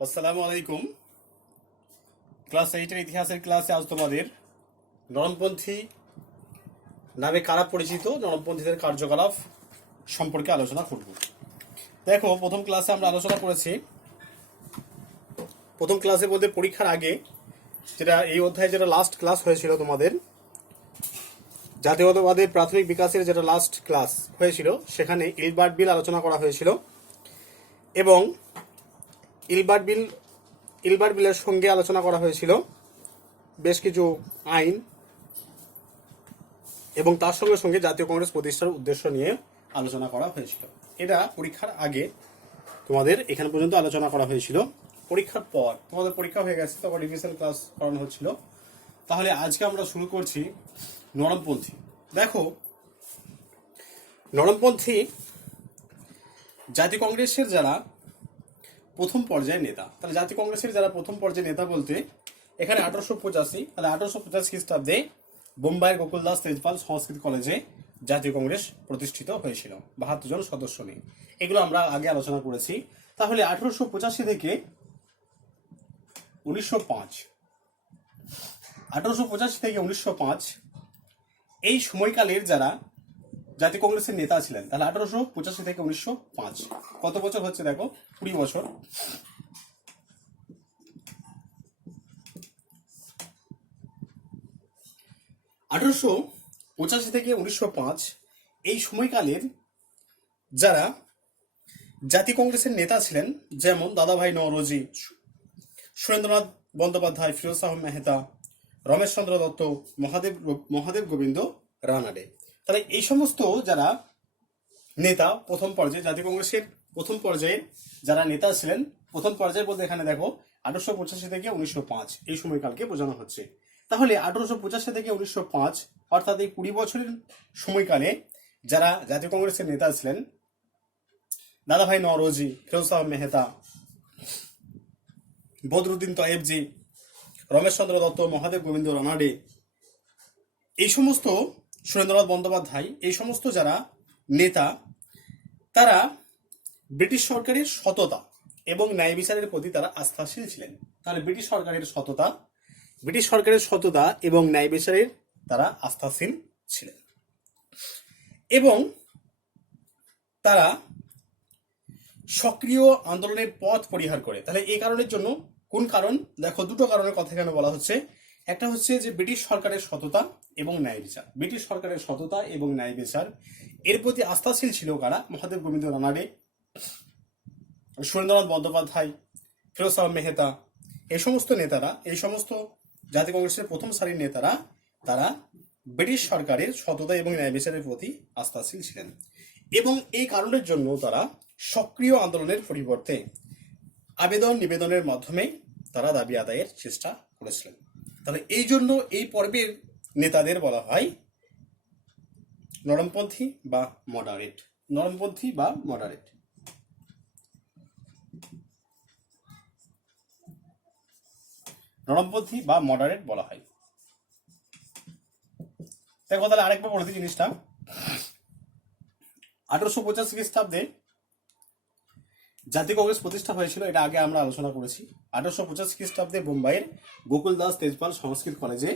আসসালামু আলাইকুম। ক্লাস 8 এর ইতিহাসের ক্লাসে আজ তোমাদের নরমপন্থী নামে কারা পরিচিত নরমপন্থীদের কার্যকলাপ সম্পর্কে আলোচনা করব। দেখো, প্রথম ক্লাসে আমরা আলোচনা করেছি, প্রথম ক্লাসে বলতে পরীক্ষার আগে যেটা এই অধ্যায়ে যেটা লাস্ট ক্লাস হয়েছিল তোমাদের, জাতীয়তাবাদের প্রাথমিক বিকাশের যেটা লাস্ট ক্লাস হয়েছিল, সেখানে ইলবার্ট বিল আলোচনা করা হয়েছিল এবং ইলবার্ট বিলের সঙ্গে আলোচনা করা হয়েছিল বেশ কিছু আইন এবং তার সঙ্গে সঙ্গে জাতীয় কংগ্রেস প্রতিষ্ঠার উদ্দেশ্য নিয়ে আলোচনা করা হয়েছিল। এটা পরীক্ষার আগে তোমাদের এখান পর্যন্ত আলোচনা করা হয়েছিল। পরীক্ষার পর তোমাদের পরীক্ষা হয়ে গেছে, তখন রিভিশন ক্লাস করানো হচ্ছিল। তাহলে আজকে আমরা শুরু করছি নরমপন্থী। দেখো, নরমপন্থী জাতীয় কংগ্রেসের যারা প্রথম পর্যায়ের নেতা, তাহলে জাতীয় কংগ্রেসের যারা প্রথম পর্যায়ের নেতা বলতে এখানে 1885, তাহলে 1850 খ্রিস্টাব্দে বোম্বাইয়ের গোকুলদাস তেজপাল সংস্কৃত কলেজে জাতীয় কংগ্রেস প্রতিষ্ঠিত হয়েছিল 72 জন সদস্য নিয়ে। এগুলো আমরা আগে আলোচনা করেছি। তাহলে 1885 থেকে 1905, 1885 থেকে 1905 এই সময়কালের যারা জাতীয় কংগ্রেসের নেতা ছিলেন, তাহলে 1885 থেকে 1905 কত বছর হচ্ছে দেখো, 20 বছর। 1885 থেকে 1905 এই সময়কালের যারা জাতীয় কংগ্রেসের নেতা ছিলেন, যেমন দাদাভাই নওরোজি, সুরেন্দ্রনাথ বন্দ্যোপাধ্যায়, ফিরোজ শাহ মেহতা, রমেশচন্দ্র দত্ত, মহাদেব গোবিন্দ রানাডে, তাহলে এই সমস্ত যারা নেতা প্রথম পর্যায়ে জাতীয় কংগ্রেসের প্রথম পর্যায়ে যারা নেতা ছিলেন, প্রথম পর্যায়ে বলতে এখানে দেখো 1885 থেকে 1905 এই সময়কালকে বোঝানো হচ্ছে। তাহলে 1885 থেকে 1905 অর্থাৎ এই 20 বছরের সময়কালে যারা জাতীয় কংগ্রেসের নেতা ছিলেন, দাদাভাই নওরোজি, ফিরোজ শাহ মেহতা, বদরুদ্দিন তয়েবজি, রমেশচন্দ্র দত্ত, মহাদেব গোবিন্দ রানাডে, এই সমস্ত, সুরেন্দ্রনাথ বন্দ্যোপাধ্যায়, এই সমস্ত যারা নেতা, তারা ব্রিটিশ সরকারের সততা এবং ন্যায় বিচারের প্রতি তারা আস্থাশীল ছিলেন। তাহলে ব্রিটিশ সরকারের সততা এবং ন্যায় বিচারের তারা আস্থাশীল ছিলেন এবং তারা সক্রিয় আন্দোলনের পথ পরিহার করে। তাহলে এই কারণের জন্য, কোন কারণ, দেখো দুটো কারণের কথা এখানে বলা হচ্ছে। একটা হচ্ছে যে ব্রিটিশ সরকারের সততা এবং ন্যায় বিচার, ব্রিটিশ সরকারের সততা এবং ন্যায় বিচার এর প্রতি আস্থাশীল ছিল কারা? মহাদেব গোবিন্দ রানাডে, সুরেন্দ্রনাথ বন্দ্যোপাধ্যায়, ফিরোজ শাহ মেহতা, এই সমস্ত নেতারা, এই সমস্ত জাতীয় কংগ্রেসের প্রথম সারির নেতারা, তারা ব্রিটিশ সরকারের সততা এবং ন্যায় বিচারের প্রতি আস্থাশীল ছিলেন এবং এই কারণের জন্য তারা সক্রিয় আন্দোলনের পরিবর্তে আবেদন নিবেদনের মাধ্যমে তারা দাবি আদায়ের চেষ্টা করেছিলেন। তাহলে এই জন্য এই পর্বের নেতাদের বলা হয় নরমপন্থী বা মডারেট। নরমপন্থী বা মডারেট। নরমপন্থী বা মডারেট বলা হয়। দেখো, তাহলে আরেকবার বলে দিই জিনিসটা। 1885 খ্রিস্টাব্দে জাতীয় কংগ্রেস প্রতিষ্ঠা হয়েছিল, এটা আগে আমরা আলোচনা করেছি। 1885 খ্রিস্টাব্দে বোম্বাইয়ের গোকুলদাস তেজপাল সংস্কৃত কলেজে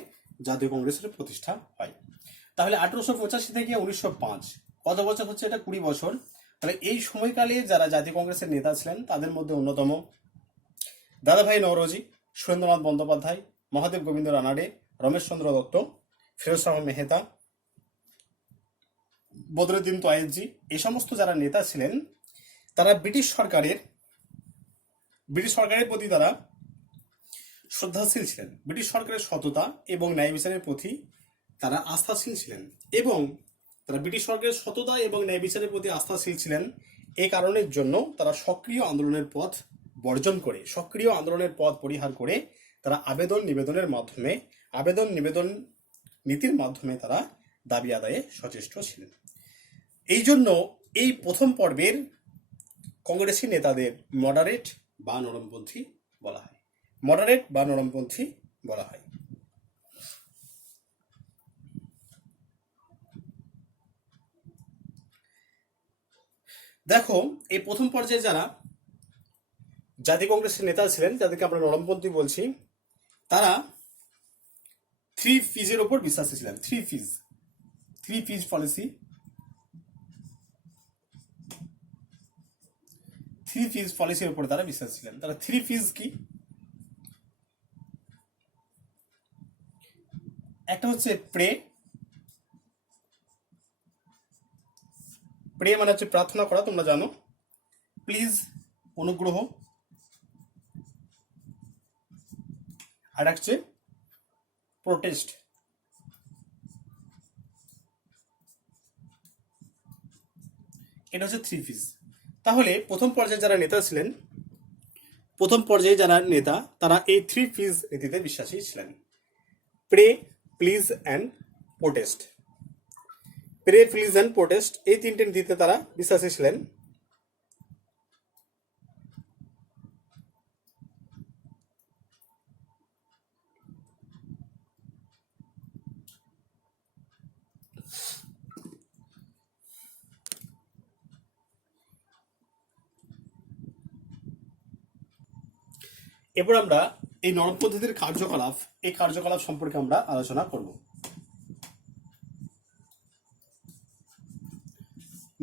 জাতীয় কংগ্রেসের প্রতিষ্ঠা হয়। তাহলে 1885 থেকে 1905 কত বছর হচ্ছে? এটা 20 বছর। তাহলে এই সময়কালে যারা জাতীয় কংগ্রেসের নেতা ছিলেন, তাদের মধ্যে অন্যতম দাদাভাই নওরোজি, সুরেন্দ্রনাথ বন্দ্যোপাধ্যায়, মহাদেব গোবিন্দ রানাডে, রমেশচন্দ্র দত্ত, ফিরোজ শাহ মেহতা, বদরুদ্দিন তয়েবজি, এই সমস্ত যারা নেতা ছিলেন, তারা ব্রিটিশ সরকারের প্রতি তারা শ্রদ্ধাশীল ছিলেন, ব্রিটিশ সরকারের সততা এবং ন্যায় বিচারের প্রতি তারা আস্থাশীল ছিলেন এবং তারা ব্রিটিশ সরকারের সততা এবং ন্যায় বিচারের প্রতি আস্থাশীল ছিলেন। এই কারণের জন্য তারা সক্রিয় আন্দোলনের পথ বর্জন করে, সক্রিয় আন্দোলনের পথ পরিহার করে তারা আবেদন নিবেদন নীতির মাধ্যমে তারা দাবি আদায়ে সচেষ্ট ছিলেন। এই জন্য এই প্রথম পর্বের কংগ্রেসি নেতাদের মডারেট বা নরমপন্থী বলা হয়। মডারেট বা নরমপন্থী বলা হয়। দেখো, এই প্রথম পর্যায়ে যারা জাতীয় কংগ্রেসের নেতা ছিলেন, যাদেরকে আমরা নরমপন্থী বলছি, তারা থ্রি ফিজের ওপর বিশ্বাসী ছিলেন। থ্রি ফিজ পলিসি, থ্রি ফিজ পলিসির উপর তারা বিশ্বাসী ছিলেন। তারা থ্রি ফিজ কি? একটা হচ্ছে প্রে মানে হচ্ছে প্রার্থনা করা, তোমরা জানো। প্লিজ অনুগ্রহ, আর হচ্ছে প্রোটেস্ট। এটা হচ্ছে থ্রি ফিজ। তাহলে প্রথম পর্যায়ে যারা নেতা ছিলেন, তারা এই থ্রি ফিজ নীতিতে বিশ্বাসী ছিলেন। Pray, please and protest. Pray, please and protest, এই তিনটে নীতিতে তারা বিশ্বাসী ছিলেন। এরপর আমরা এই নরমপন্থীদের কার্যকলাপ সম্পর্কে আমরা আলোচনা করব।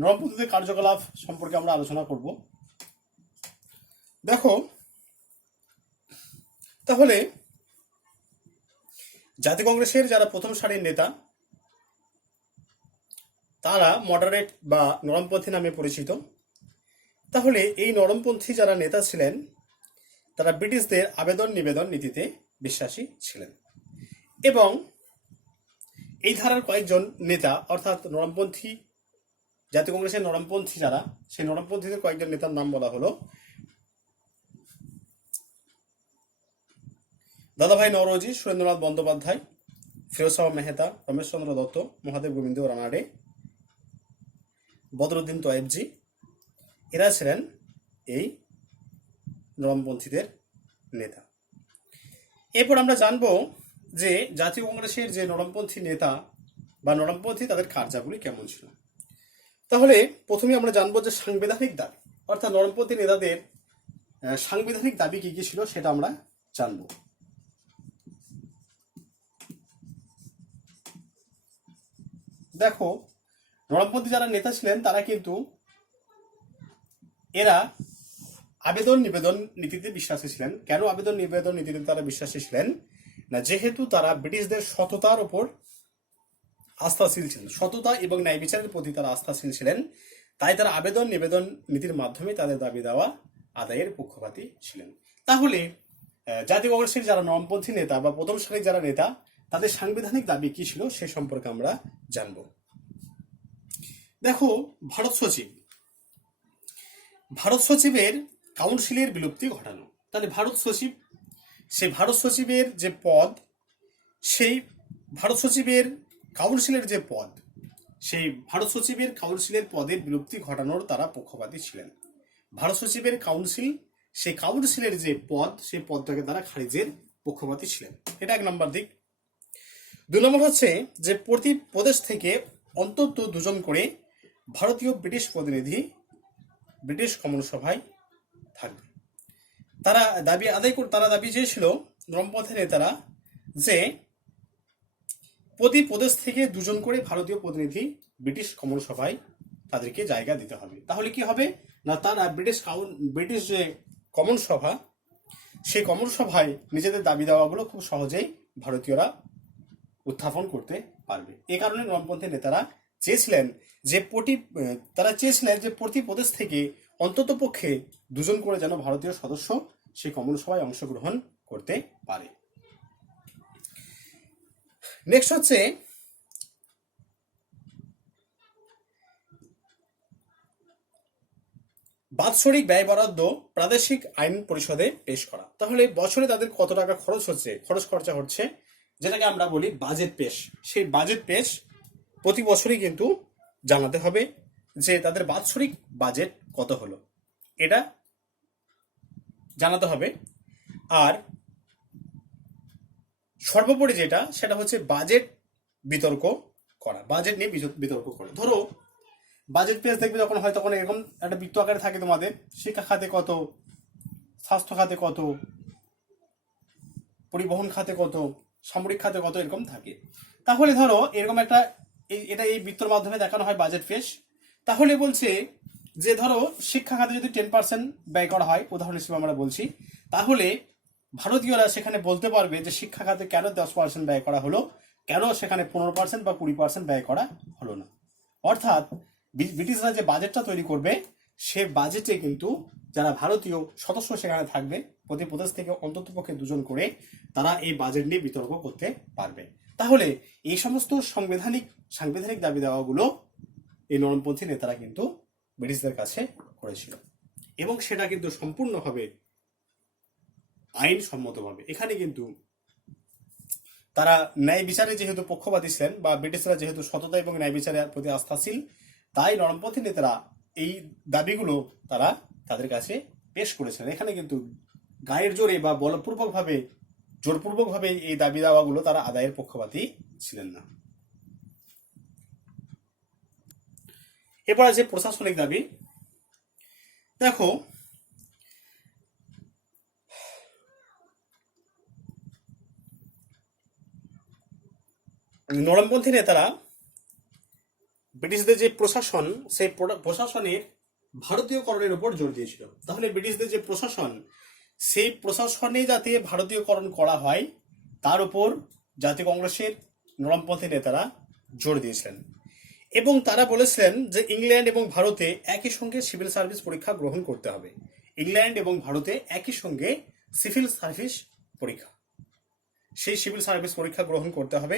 নরমপন্থীদের কার্যকলাপ সম্পর্কে আমরা আলোচনা করব। দেখো, তাহলে জাতীয় কংগ্রেসের যারা প্রথম সারির নেতা, তারা মডারেট বা নরমপন্থী নামে পরিচিত। তাহলে এই নরমপন্থী যারা নেতা ছিলেন, তারা ব্রিটিশদের আবেদন নিবেদন নীতিতে বিশ্বাসী ছিলেন। এবং এই ধারার কয়েকজন নেতা, অর্থাৎ নরমপন্থী, জাতীয় কংগ্রেসের নরমপন্থী যারা, সেই নরমপন্থীদের কয়েকজন নেতার নাম বলা হলো দাদাভাই নওরোজি, সুরেন্দ্রনাথ বন্দ্যোপাধ্যায়, ফিরোজ শাহ মেহতা, রমেশচন্দ্র দত্ত, মহাদেব গোবিন্দ রানাডে, বদরুদ্দিন তয়েবজি। এরা ছিলেন এই নরমপন্থীদের নেতা। এরপর আমরা জানবো যে জাতীয় কংগ্রেসের যে নরমপন্থী নেতা বা নরমপন্থী, তাদের কার্যাবলী কেমন ছিল। তাহলে প্রথমে আমরা জানবো যে সাংবিধানিক দাবি, অর্থাৎ নরমপন্থী নেতাদের সাংবিধানিক দাবি কি কি ছিল সেটা আমরা জানবো। দেখো, নরমপন্থী যারা নেতা ছিলেন, তারা কিন্তু এরা আবেদন নিবেদন নীতিতে বিশ্বাসী ছিলেন। কেন আবেদন নিবেদন নীতিতে তারা বিশ্বাসী ছিলেন? না, যেহেতু তারা ব্রিটিশদের সততার উপর আস্থাশীল ছিলেন, সততা এবং ন্যায় বিচারের প্রতি তারা আস্থাশীল ছিলেন, তাই তারা আবেদন নিবেদন নীতির মাধ্যমে তাদের দাবি দেওয়া আদায়ের পক্ষপাতী ছিলেন। তাহলে জাতীয় কংগ্রেসের যারা নরমপন্থী নেতা বা প্রথম সারির যারা নেতা, তাদের সাংবিধানিক দাবি কি ছিল সে সম্পর্কে আমরা জানব। দেখো, ভারত সচিবের কাউন্সিলের বিলুপ্তি ঘটানো। তাহলে ভারত সচিবের যে পদ, সেই ভারত সচিবের কাউন্সিলের যে পদ, সেই ভারত সচিবের কাউন্সিলের পদের বিলুপ্তি ঘটানোর তারা পক্ষপাতী ছিলেন। ভারত সচিবের কাউন্সিল, সেই কাউন্সিলের যে পদ, সেই পদটাকে তারা খারিজের পক্ষপাতী ছিলেন। এটা এক নম্বর দিক। 2 নম্বর হচ্ছে যে প্রতি প্রদেশ থেকে অন্তত 2 জন করে ভারতীয় ব্রিটিশ প্রতিনিধি ব্রিটিশ কমন সভায় থাকবে। তারা দাবি চেয়েছিল নরমপন্থী নেতারা যে প্রতি প্রদেশ থেকে 2 জন করে ভারতীয় প্রতিনিধি ব্রিটিশ কমন সভায় তাদেরকে জায়গা দিতে হবে। তাহলে কি হবে না, তারা ব্রিটিশ যে কমন সভা, সেই কমন সভায় নিজেদের দাবি দাওয়াগুলো খুব সহজেই ভারতীয়রা উত্থাপন করতে পারবে। এই কারণে নরমপন্থী নেতারা চেয়েছিলেন যে প্রতি প্রদেশ থেকে অন্তত পক্ষে 2 জন করে যেন ভারতীয় সদস্য সেই কমন সভায় অংশগ্রহণ করতে পারে। নেক্সট হচ্ছে বাৎসরিক ব্যয় বরাদ্দ প্রাদেশিক আইন পরিষদে পেশ করা। তাহলে বছরে তাদের কত টাকা খরচ খরচা হচ্ছে, যেটাকে আমরা বলি বাজেট পেশ। সেই বাজেট পেশ প্রতি বছরই কিন্তু জানাতে হবে যে তাদের বাৎসরিক বাজেট কত হলো, এটা জানাতে হবে। আর সর্বোপরি সেটা হচ্ছে বাজেট নিয়ে বিতর্ক করা। ধরো, বাজেট পেজ দেখবে যখন হয়, তখন এরকম একটা বৃত্ত আকারে থাকে, তোমাদের শিক্ষা খাতে কত, স্বাস্থ্য খাতে কত, পরিবহন খাতে কত, সামরিক খাতে কত, এরকম থাকে। তাহলে ধরো এরকম একটা এটা এই বৃত্তর মাধ্যমে দেখানো হয় বাজেট পেশ। তাহলে বলছে যে ধরো শিক্ষা খাতে যদি 10% ব্যয় করা হয়, উদাহরণ হিসেবে আমরা বলছি, তাহলে ভারতীয়রা সেখানে বলতে পারবে যে শিক্ষা খাতে কেন 10% ব্যয় করা হলো, কেন সেখানে 15% বা 20% ব্যয় করা হলো না। অর্থাৎ ব্রিটিশরা যে বাজেটটা তৈরি করবে, সে বাজেটে কিন্তু যারা ভারতীয় সদস্য সেখানে থাকবে, প্রতি প্রদেশ থেকে অন্তত পক্ষে 2জন করে, তারা এই বাজেট নিয়ে বিতর্ক করতে পারবে। তাহলে এই সমস্ত সাংবিধানিক দাবি দেওয়াগুলো এই নরমপন্থী নেতারা কিন্তু ব্রিটিশদের কাছে করেছিল, এবং সেটা কিন্তু সম্পূর্ণভাবে আইনসম্মতভাবে। এখানে কিন্তু তারা ন্যায় বিচারে যেহেতু পক্ষপাতী ছিলেন, বা ব্রিটিশরা যেহেতু সততা এবং ন্যায় বিচারের প্রতি আস্থাশীল, তাই নরমপন্থী নেতারা এই দাবিগুলো তারা তাদের কাছে পেশ করেছিলেন। এখানে কিন্তু গায়ের জোরে বা জোরপূর্বকভাবে এই দাবি দাওয়াগুলো তারা আদায়ের পক্ষপাতী ছিলেন না। এরপর আছে প্রশাসনিক দাবি। দেখো নরমপন্থী নেতারা ব্রিটিশদের যে প্রশাসন, সেই প্রশাসনের ভারতীয়করণের উপর জোর দিয়েছিল। তাহলে ব্রিটিশদের যে প্রশাসন, সেই প্রশাসনে যাতে ভারতীয়করণ করা হয়, তার উপর জাতীয় কংগ্রেসের নরমপন্থী নেতারা জোর দিয়েছিলেন। এবং তারা বলেছিলেন যে ইংল্যান্ড এবং ভারতে একই সঙ্গে সিভিল সার্ভিস পরীক্ষা গ্রহণ করতে হবে। ইংল্যান্ড এবং ভারতে একই সঙ্গে সিভিল সার্ভিস পরীক্ষা, সেই সিভিল সার্ভিস পরীক্ষা গ্রহণ করতে হবে।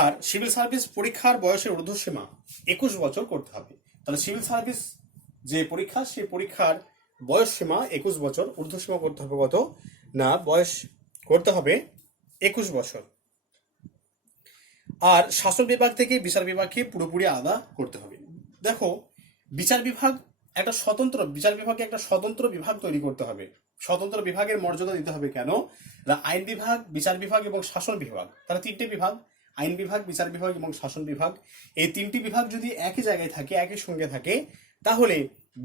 আর সিভিল সার্ভিস পরীক্ষার বয়সের ঊর্ধ্বসীমা 21 বছর করতে হবে। তাহলে সিভিল সার্ভিস যে পরীক্ষা, সেই পরীক্ষার বয়স সীমা 21 বছর, ঊর্ধ্বসীমা করতে হবে কত না, বয়স করতে হবে 21 বছর। আর শাসন বিভাগ থেকে বিচার বিভাগকে পুরোপুরি আলাদা করতে হবে। দেখো বিচার বিভাগে একটা স্বতন্ত্র বিভাগ তৈরি করতে হবে। স্বতন্ত্র বিভাগের মর্যাদা দিতে হবে কেন, আইন বিভাগ, বিচার বিভাগ এবং শাসন বিভাগ, তারা 3টে বিভাগ, আইন বিভাগ, বিচার বিভাগ এবং শাসন বিভাগ, এই 3টি বিভাগ যদি একই জায়গায় থাকে, একই সঙ্গে থাকে, তাহলে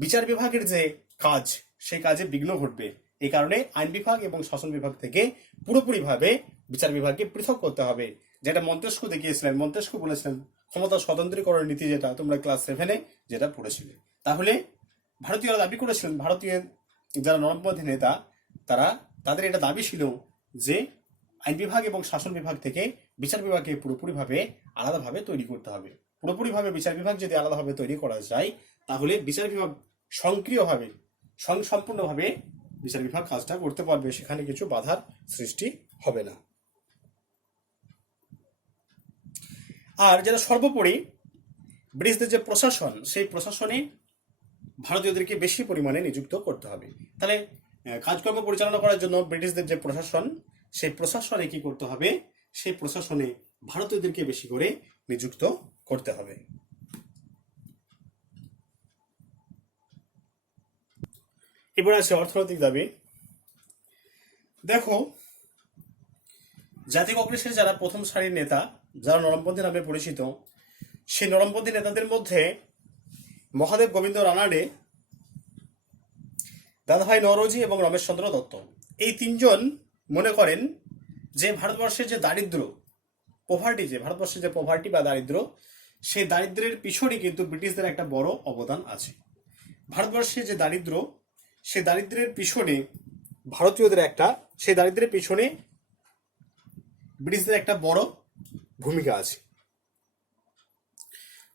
বিচার বিভাগের যে কাজ, সেই কাজে বিঘ্ন ঘটবে। এই কারণে আইন বিভাগ এবং শাসন বিভাগ থেকে পুরোপুরিভাবে বিচার বিভাগকে পৃথক করতে হবে। যেটা মন্তেস্কু দেখিয়েছিলেন, মন্তেস্কু বলেছিলেন ক্ষমতা স্বতন্ত্রীকরণ নীতি, যেটা তোমরা ক্লাস 7-এ যেটা পড়েছিলে। তাহলে ভারতীয়রা দাবি করেছিলেন, ভারতীয় যারা নরমপন্থী নেতা, তাদের এটা দাবি ছিল যে আইন বিভাগ এবং শাসন বিভাগ থেকে বিচার বিভাগকে পুরোপুরিভাবে আলাদাভাবে তৈরি করতে হবে। পুরোপুরিভাবে বিচার বিভাগ যদি আলাদাভাবে তৈরি করা যায়, তাহলে বিচার বিভাগ সক্রিয়ভাবে সম্পূর্ণভাবে বিচার বিভাগ কাজটা করতে পারবে, সেখানে কিছু বাধার সৃষ্টি হবে না। আর যেটা সর্বোপরি ব্রিটিশদের যে প্রশাসন, সেই প্রশাসনে ভারতীয়দেরকে বেশি পরিমাণে নিযুক্ত করতে হবে। তাহলে কাজকর্ম পরিচালনা করার জন্য ব্রিটিশদের যে প্রশাসন, সেই প্রশাসনে কি করতে হবে, সেই প্রশাসনে ভারতীয়দেরকে বেশি করে নিযুক্ত করতে হবে। এবার আছে অর্থনৈতিক দাবি। দেখো জাতীয় কংগ্রেসের যারা প্রথম সারির নেতা, যারা নরমপন্থী নামে পরিচিত, সেই নরমপন্থী নেতাদের মধ্যে মহাদেব গোবিন্দ রানাডে, দাদাভাই নওরোজি এবং রমেশচন্দ্র দত্ত, এই 3জন মনে করেন যে ভারতবর্ষের যে ভারতবর্ষের যে পভার্টি বা দারিদ্র, সেই দারিদ্রের পিছনে কিন্তু ব্রিটিশদের একটা বড় অবদান আছে। ভারতবর্ষের যে দারিদ্র, সেই দারিদ্রের পিছনে ব্রিটিশদের একটা বড় ভূমিকা আছে।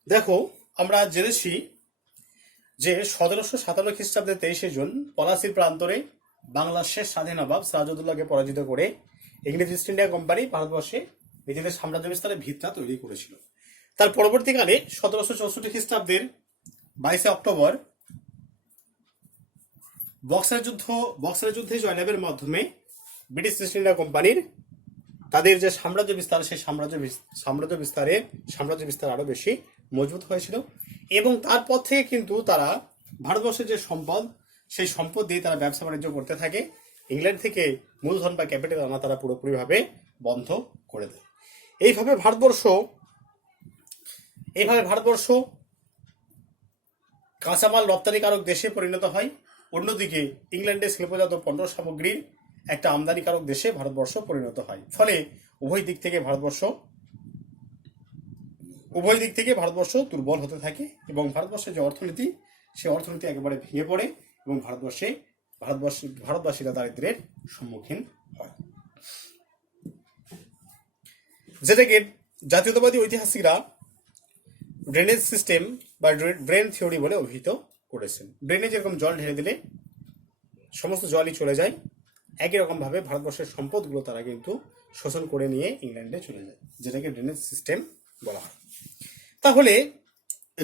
দেখো আমরা জেনেছি যে 1757 খ্রিস্টাব্দে 23শে জুন পলাশির প্রান্তরে বাংলার শেষ স্বাধীন নবাব সিরাজউদ্দৌলাকে পরাজিত করে ইংরেজ ইস্ট ইন্ডিয়া কোম্পানি ভারতবর্ষে নিজেদের সাম্রাজ্য বিস্তারের ভিতটা তৈরি করেছিল। তার পরবর্তীকালে 1764 খ্রিস্টাব্দের 22শে অক্টোবর বক্সারের যুদ্ধে জয়লাভের মাধ্যমে ব্রিটিশ ইস্ট ইন্ডিয়া কোম্পানির তাদের যে সাম্রাজ্য বিস্তার, সেই সাম্রাজ্য বিস্তার আরো বেশি মজবুত হয়েছিল। এবং তারপর থেকে কিন্তু তারা ভারতবর্ষের যে সম্পদ, সেই সম্পদ দিয়ে তারা ব্যবসা বাণিজ্য করতে থাকে। ইংল্যান্ড থেকে মূলধন বা ক্যাপিটাল আনা তারা পুরোপুরিভাবে বন্ধ করে দেয়। এইভাবে ভারতবর্ষ কাঁচামাল রপ্তানিকারক দেশে পরিণত হয়। অন্যদিকে ইংল্যান্ডে শিল্পজাত পণ্য সামগ্রীর একটা আমদানিকারক দেশে ভারতবর্ষ পরিণত হয়। ফলে উভয় দিক থেকে ভারতবর্ষ দুর্বল হতে থাকে এবং ভারতবর্ষের যে অর্থনীতি, সেই অর্থনীতি একেবারে ভেঙে পড়ে এবং ভারতবাসীরা দারিদ্র্যের সম্মুখীন হয়, যেটাকে জাতীয়তাবাদী ঐতিহাসিকরা ড্রেনেজ সিস্টেম বা ড্রেন থিওরি বলে অভিহিত করেছেন। ড্রেনে যেরকম জল ঢেলে দিলে সমস্ত জলই চলে যায়, একই রকম ভাবে ভারতবর্ষের সম্পদগুলো তারা কিন্তু শোষণ করে নিয়ে ইংল্যান্ডে চলে যায়, যেটাকে ড্রেনেজ সিস্টেম বলা হয়। তাহলে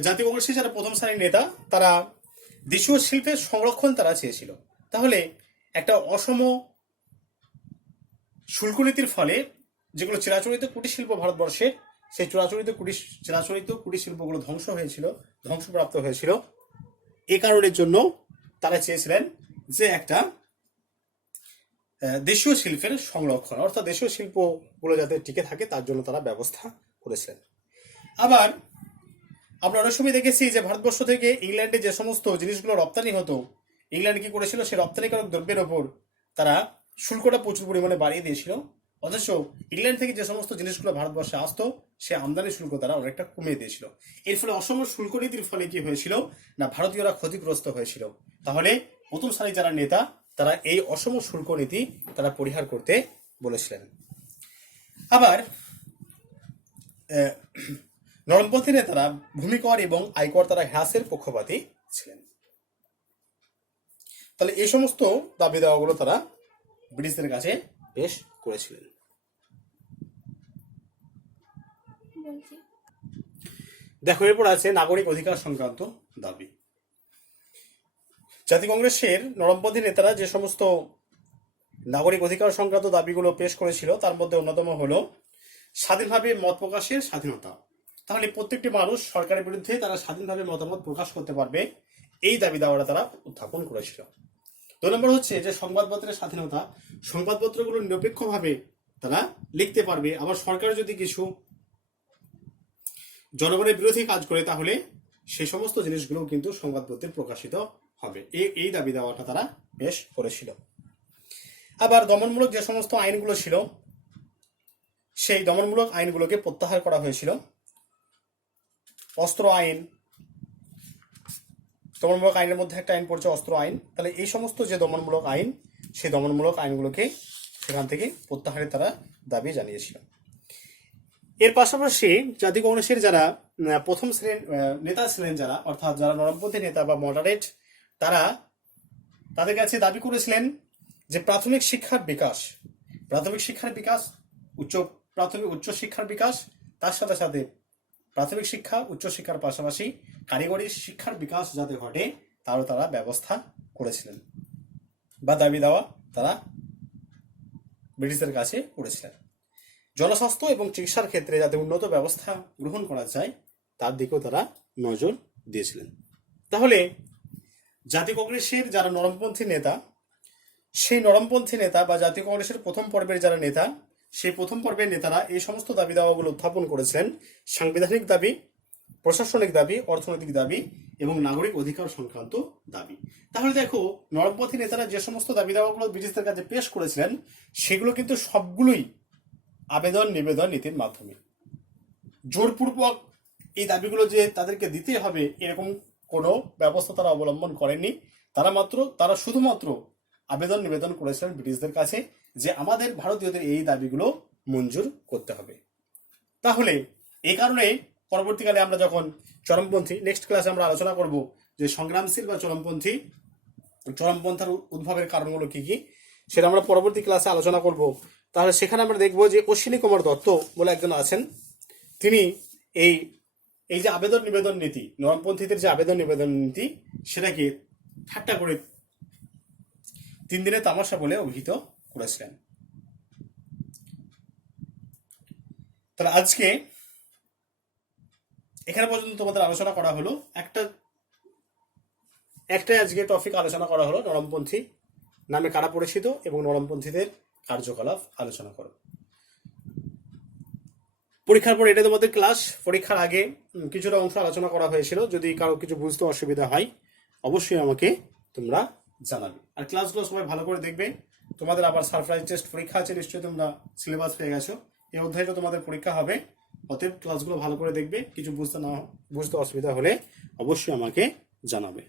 জাতীয় কংগ্রেসের যারা প্রথম সারির নেতা, তারা দেশীয় শিল্পের সংরক্ষণ তারা চেয়েছিল। তাহলে একটা অসম শুল্ক নীতির ফলে যেগুলো চিরাচরিত কুটির শিল্প ভারতবর্ষে, সেই চিরাচরিত কুটির শিল্পগুলো ধ্বংসপ্রাপ্ত হয়েছিল। এই কারণের জন্য তারা চেয়েছিলেন যে একটা দেশীয় শিল্পের সংরক্ষণ, অর্থাৎ দেশীয় শিল্পগুলো যাতে টিকে থাকে তার জন্য তারা ব্যবস্থা করেছিলেন। আবার আমরা অনেক সময় দেখেছি যে ভারতবর্ষ থেকে ইংল্যান্ডে যে সমস্ত জিনিসগুলো রপ্তানি হতো, ইংল্যান্ড কি করেছিল, সে রপ্তানিকারক দ্রব্যের ওপর তারা শুল্কটা প্রচুর পরিমাণে বাড়িয়ে দিয়েছিল। অথচ ইংল্যান্ড থেকে যে সমস্ত জিনিসগুলো ভারতবর্ষে আসতো, সে আমদানি শুল্ক তারা অনেকটা কমিয়ে দিয়েছিল। এর ফলে অসম শুল্ক নীতির ফলে কি হয়েছিল না, ভারতীয়রা ক্ষতিগ্রস্ত হয়েছিল। তাহলে প্রথম সারির যারা নেতা, তারা এই অসম শুল্ক নীতি তারা পরিহার করতে বলেছিলেন। আবার নরমপন্থী নেতারা ভূমিকর এবং আয়কর তারা হ্রাসের পক্ষপাতী ছিলেন। তাহলে এই সমস্ত দাবি দাওয়াগুলো তারা ব্রিটিশদের কাছে পেশ করেছিলেন। দেখো, এরপর আছে নাগরিক অধিকার সংক্রান্ত দাবি। জাতীয় কংগ্রেসের নরমপন্থী নেতারা যে সমস্ত নাগরিক অধিকার সংক্রান্ত দাবিগুলো পেশ করেছিল, তার মধ্যে অন্যতম হলো স্বাধীনভাবে মত প্রকাশের স্বাধীনতা। তাহলে প্রত্যেকটি মানুষ সরকারের বিরুদ্ধে তারা স্বাধীনভাবে মতামত প্রকাশ করতে পারবে, এই দাবি দাওয়াটা তারা উত্থাপন করেছিল। 2 নম্বর হচ্ছে যে সংবাদপত্রের স্বাধীনতা, সংবাদপত্রগুলো নিরপেক্ষভাবে তারা লিখতে পারবে। আবার সরকার যদি কিছু জনগণের বিরোধী কাজ করে, তাহলে সেই সমস্ত জিনিসগুলো কিন্তু সংবাদপত্রে প্রকাশিত হবে। এই দাবি দাওয়াটা তারা পেশ করেছিল। আবার দমনমূলক যে সমস্ত আইনগুলো ছিল, সেই দমনমূলক আইনগুলোকে প্রত্যাহার করা হয়েছিল। অস্ত্র আইন, দমনমূলক আইনের মধ্যে একটা আইন পড়ছে অস্ত্র আইন। তাহলে এই সমস্ত যে দমনমূলক আইন, সেই দমনমূলক আইনগুলোকে সেখান থেকে প্রত্যাহারের তারা দাবি জানিয়েছিল। এর পাশাপাশি জাতীয় কংগ্রেসের যারা প্রথম শ্রেণীর নেতা ছিলেন, যারা অর্থাৎ যারা নরমপন্থী নেতা বা মডারেট, তারা তাদের কাছে দাবি করেছিলেন যে প্রাথমিক শিক্ষার বিকাশ, উচ্চ শিক্ষার বিকাশ, তার সাথে সাথে প্রাথমিক শিক্ষা, উচ্চশিক্ষার পাশাপাশি কারিগরি শিক্ষার বিকাশ যাতে ঘটে, তারও তারা ব্যবস্থা করেছিলেন বা দাবি দেওয়া তারা ব্রিটিশদের কাছে করেছিলেন। জনস্বাস্থ্য এবং চিকিৎসার ক্ষেত্রে যাতে উন্নত ব্যবস্থা গ্রহণ করা যায়, তার দিকেও তারা নজর দিয়েছিলেন। তাহলে জাতীয় কংগ্রেসের যারা নরমপন্থী নেতা, সেই নরমপন্থী নেতা বা জাতীয় কংগ্রেসের প্রথম পর্বের যারা নেতা, সেই প্রথম পর্বের নেতারা এই সমস্ত দাবি দাওয়াগুলো উত্থাপন করেছিলেন: সাংবিধানিক দাবি, প্রশাসনিক দাবি, অর্থনৈতিক দাবি এবং নাগরিক অধিকার সংক্রান্ত দাবি। তাহলে দেখো, নরমপন্থী নেতারা যে সমস্ত দাবি দাওয়াগুলো ব্রিটিশদের কাছে পেশ করেছিলেন, সেগুলো কিন্তু সবগুলোই আবেদন নিবেদন নীতির মাধ্যমে। জোরপূর্বক এই দাবিগুলো যে তাদেরকে দিতে হবে, এরকম কোনো ব্যবস্থা তারা অবলম্বন করেননি। তারা শুধুমাত্র আবেদন নিবেদন করেছিলেন ব্রিটিশদের কাছে যে আমাদের ভারতীয়দের এই দাবিগুলো মঞ্জুর করতে হবে। তাহলে এই কারণে পরবর্তীকালে আমরা যখন চরমপন্থী, নেক্সট ক্লাসে আমরা আলোচনা করব যে সংগ্রামশীল বা চরমপন্থার উদ্ভবের কারণগুলো কি কি, সেটা আমরা পরবর্তী ক্লাসে আলোচনা করব। তাহলে সেখানে আমরা দেখব যে অশ্বিনী কুমার দত্ত বলে একজন আছেন, তিনি এই যে আবেদন নিবেদন নীতি, নরমপন্থীদের যে আবেদন নিবেদন নীতি, সেটাকে ঠাট্টা করে 3 দিনের তামাশা বলে অভিহিত করেছিলেন। তাহলে আজকে এখানে পর্যন্ত তোমাদের আলোচনা করা হলো। একটা আজকে টপিক আলোচনা করা হলো, নরমপন্থী নামে কারা পরিচিত এবং নরমপন্থীদের কার্যকলাপ আলোচনা করো। পরীক্ষার পর এটা তোমাদের ক্লাস। পরীক্ষার আগে কিছুটা অংশ আলোচনা করা হয়েছিল। যদি কারো কিছু বুঝতে অসুবিধা হয়, অবশ্যই আমাকে তোমরা জানাবে। আর ক্লাসগুলো সবাই ভালো করে দেখবে। তোমাদের আবার সারপ্রাইজ টেস্ট পরীক্ষা আছে, নিশ্চয়ই তোমরা সিলেবাস পেয়ে গেছো। এই অধ্যায়টা তোমাদের পরীক্ষা হবে, অতএব ক্লাসগুলো ভালো করে দেখবে। কিছু বুঝতে অসুবিধা হলে অবশ্যই আমাকে জানাবে।